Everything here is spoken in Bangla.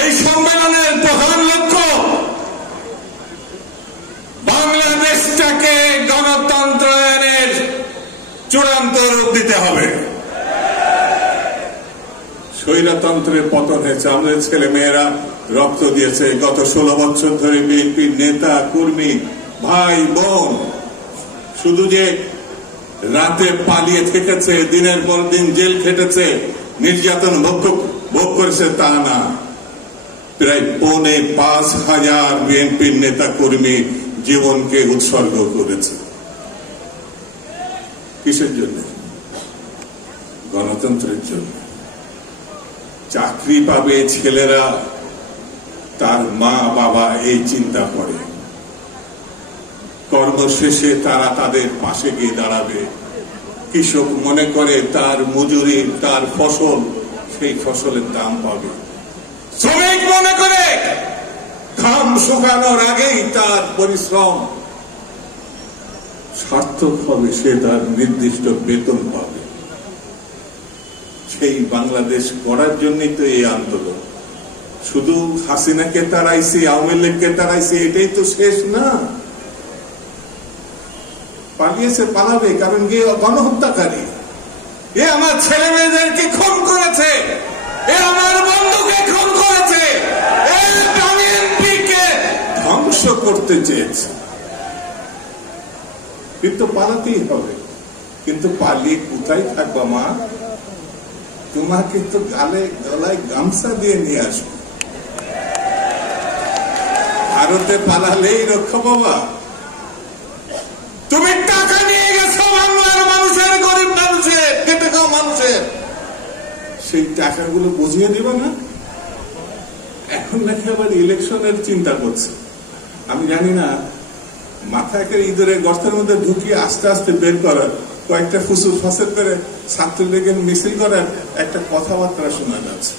এই সম্মেলনের প্রধান লক্ষ্য বাংলাদেশটাকে গণতন্ত্রায়নের চূড়ান্ত রূপ দিতে হবে। স্বৈরতন্ত্রের পতন হয়েছে, আমাদের ছেলে মেয়েরা রক্ত দিয়েছে। গত 16 বছর ধরে বিএনপির নেতা কর্মী ভাই বোন শুধু যে রাতে পালিয়ে থেকেছে, দিনের পর দিন জেল খেটেছে, নির্যাতন ভোগ করেছে তা না। প্রায় ৫,৫০০ বিএনপির নেতা কর্মী জীবনকে উৎসর্গ করেছে। কিসের জন্য? গণতন্ত্রের জন্য। চাকরি পাবে ছেলেরা, তার মা বাবা এই চিন্তা করে। কর্মশেষে তারা তাদের পাশে গিয়ে দাঁড়াবে। কৃষক মনে করে তার মজুরি, তার ফসল, সেই ফসলের দাম পাবে। শ্রমিক মনে করে ঘাম শুকানোর আগেই তার পরিশ্রম সার্থক হবে, সে তার নির্দিষ্ট বেতন পাবে। সেই বাংলাদেশ গড়ার জন্যই তো এই আন্দোলন। শুধু হাসিনাকে তাড়াইছি, আওয়ামী লীগকে তাড়াইছি, এটাই তো শেষ না। পালিয়েছে, পালাবে, কারণ গিয়ে গণহত্যাকারী। এ আমার ছেলে মেয়েদেরকে খুন করেছে, এ আমার বন্ধুকে খুন করেছে, বিএনপিকে ধ্বংস করতে চেয়েছে। কিন্তু পালাতেই হবে। কিন্তু পালিয়ে কোথায় থাকবা মা? তোমাকে তো গলায় গামছা দিয়ে নিয়ে আসবো। ভারতে পালালেই রক্ষা পাবা? তুমি টাকা নিয়ে গেছো বাংলার মানুষের, গরিব মানুষের, খেটে খাওয়া মানুষের, সেই টাকাগুলো বুঝিয়ে দিবে না? এখন নাকি আবার ইলেকশনের চিন্তা করছে। আমি জানি না, মাথাকে ইঁদুরের গর্তের মধ্যে ঢুকিয়ে আস্তে আস্তে বের করার, কয়েকটা ফুসুর ফাঁসের করে ছাত্রলীগের মিছিল করার একটা কথাবার্তা শোনা যাচ্ছে।